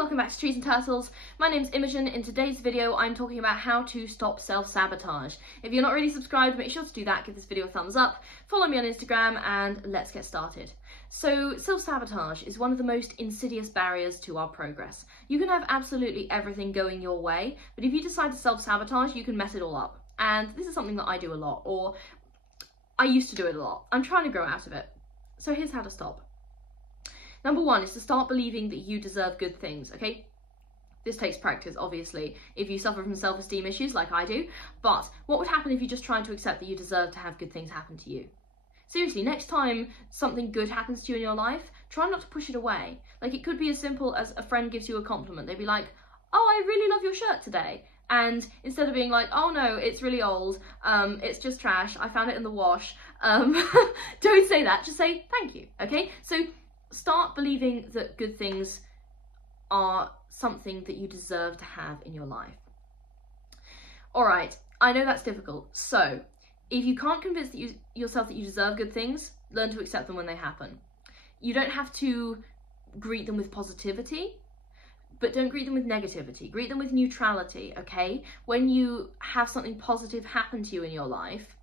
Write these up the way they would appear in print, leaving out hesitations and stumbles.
welcome back to Trees and Turtles. My name's Imogen. In today's video I'm talking about how to stop self-sabotage. If you're not already subscribed, make sure to do that, give this video a thumbs up, follow me on Instagram, and let's get started. So self-sabotage is one of the most insidious barriers to our progress. You can have absolutely everything going your way, but if you decide to self-sabotage, you can mess it all up. And this is something that I do a lot, or I used to do it a lot. I'm trying to grow out of it. So here's how to stop. Number one is to start believing that you deserve good things, okay? This takes practice, obviously, if you suffer from self-esteem issues like I do, but what would happen if you just tried to accept that you deserve to have good things happen to you? Seriously, next time something good happens to you in your life, try not to push it away. Like, it could be as simple as a friend gives you a compliment. They'd be like, oh, I really love your shirt today. And instead of being like, oh no, it's really old, it's just trash, I found it in the wash, don't say that, just say thank you, okay? So start believing that good things are something that you deserve to have in your life. All right, I know that's difficult. So if you can't convince yourself that you deserve good things, learn to accept them when they happen. You don't have to greet them with positivity, but don't greet them with negativity. Greet them with neutrality, okay? When you have something positive happen to you in your life,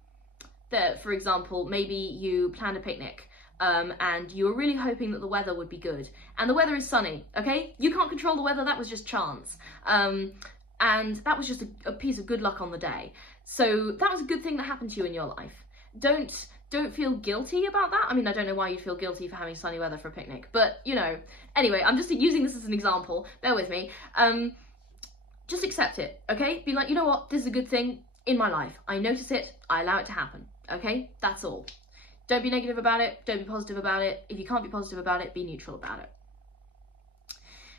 that, for example, maybe you planned a picnic, and you were really hoping that the weather would be good, and the weather is sunny, okay? You can't control the weather, that was just chance. And that was just a piece of good luck on the day. So that was a good thing that happened to you in your life. Don't feel guilty about that. I mean, I don't know why you'd feel guilty for having sunny weather for a picnic, but you know, anyway, I'm just using this as an example, bear with me. Just accept it, okay? Be like, you know what, this is a good thing in my life. I notice it, I allow it to happen, okay? That's all. Don't be negative about it, don't be positive about it. If you can't be positive about it, be neutral about it.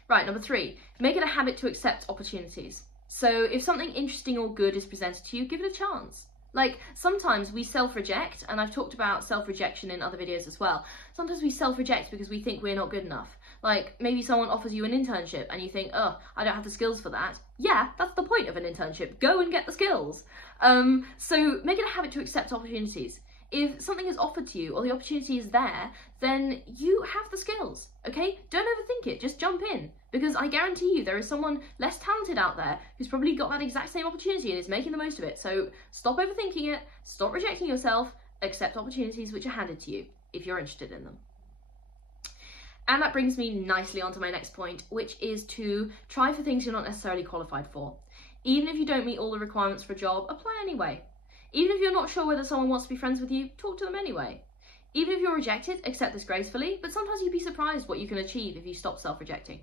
Right, number three, make it a habit to accept opportunities. So if something interesting or good is presented to you, give it a chance. Like, sometimes we self-reject, and I've talked about self-rejection in other videos as well. Sometimes we self-reject because we think we're not good enough. Like, maybe someone offers you an internship and you think, oh, I don't have the skills for that. Yeah, that's the point of an internship. Go and get the skills. So make it a habit to accept opportunities. If something is offered to you or the opportunity is there, then you have the skills, okay? Don't overthink it, just jump in. Because I guarantee you there is someone less talented out there who's probably got that exact same opportunity and is making the most of it. So stop overthinking it, stop rejecting yourself, accept opportunities which are handed to you if you're interested in them. And that brings me nicely onto my next point, which is to try for things you're not necessarily qualified for. Even if you don't meet all the requirements for a job, apply anyway. Even if you're not sure whether someone wants to be friends with you, talk to them anyway. Even if you're rejected, accept this gracefully, but sometimes you'd be surprised what you can achieve if you stop self-rejecting.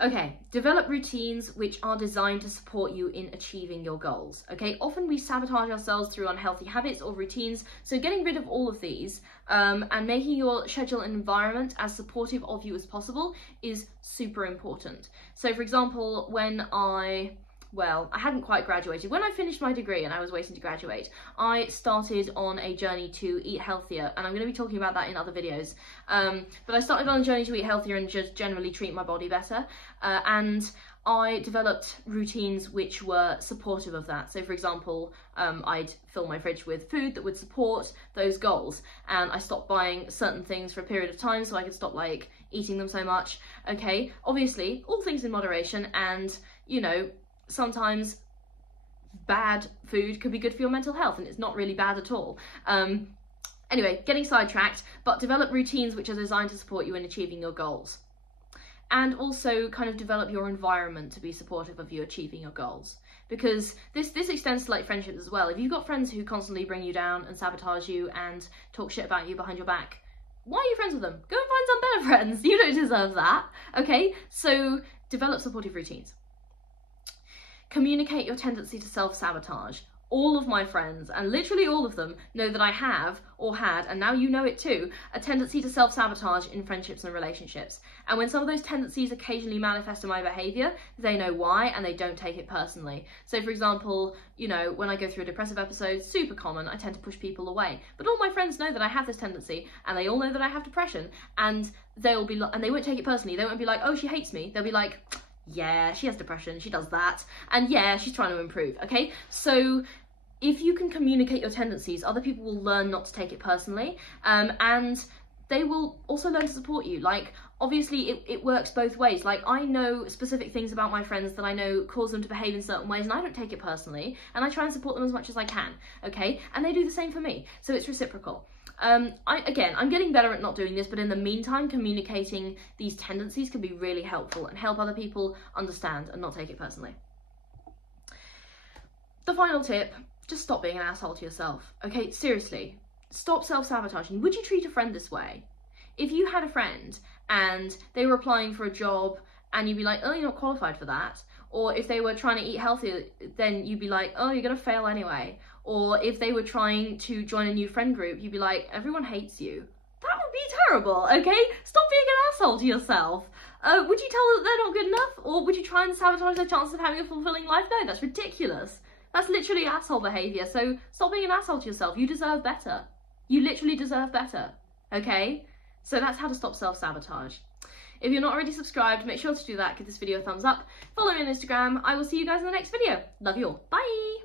Okay, develop routines which are designed to support you in achieving your goals, okay? Often we sabotage ourselves through unhealthy habits or routines, so getting rid of all of these and making your schedule and environment as supportive of you as possible is super important. So for example, when I hadn't quite graduated. When I finished my degree and I was waiting to graduate, I started on a journey to eat healthier, and I'm going to be talking about that in other videos. But I started on a journey to eat healthier and just generally treat my body better, and I developed routines which were supportive of that. So for example, I'd fill my fridge with food that would support those goals, and I stopped buying certain things for a period of time so I could stop like eating them so much. Okay, obviously all things in moderation, and you know, sometimes bad food could be good for your mental health, and it's not really bad at all. Anyway, getting sidetracked, but develop routines which are designed to support you in achieving your goals. And also kind of develop your environment to be supportive of you achieving your goals. Because this extends to like friendships as well. If you've got friends who constantly bring you down and sabotage you and talk shit about you behind your back, why are you friends with them? Go and find some better friends. You don't deserve that, okay? So develop supportive routines. Communicate your tendency to self-sabotage. All of my friends, and literally all of them, know that I have, or had, and now you know it too, a tendency to self-sabotage in friendships and relationships. And when some of those tendencies occasionally manifest in my behaviour, they know why and they don't take it personally. So for example, you know, when I go through a depressive episode, super common, I tend to push people away. But all my friends know that I have this tendency, and they all know that I have depression, and they'll be and they won't take it personally. They won't be like, oh, she hates me. They'll be like, yeah, she has depression, she does that, and yeah, she's trying to improve, okay? So if you can communicate your tendencies, other people will learn not to take it personally, and they will also learn to support you. Like, obviously it works both ways. Like, I know specific things about my friends that I know cause them to behave in certain ways, and I don't take it personally, and I try and support them as much as I can, okay? And they do the same for me, so it's reciprocal. I'm getting better at not doing this, but in the meantime, communicating these tendencies can be really helpful and help other people understand and not take it personally. The final tip, just stop being an asshole to yourself, okay? Seriously, stop self-sabotaging. Would you treat a friend this way? If you had a friend and they were applying for a job and you'd be like, oh, you're not qualified for that. Or if they were trying to eat healthier, then you'd be like, oh, you're gonna fail anyway. Or if they were trying to join a new friend group, you'd be like, everyone hates you. That would be terrible, okay? Stop being an asshole to yourself. Would you tell them that they're not good enough? Or would you try and sabotage their chances of having a fulfilling life? No, that's ridiculous. That's literally asshole behaviour. So stop being an asshole to yourself. You deserve better. You literally deserve better, okay? So that's how to stop self-sabotage. If you're not already subscribed, make sure to do that. Give this video a thumbs up. Follow me on Instagram. I will see you guys in the next video. Love you all. Bye!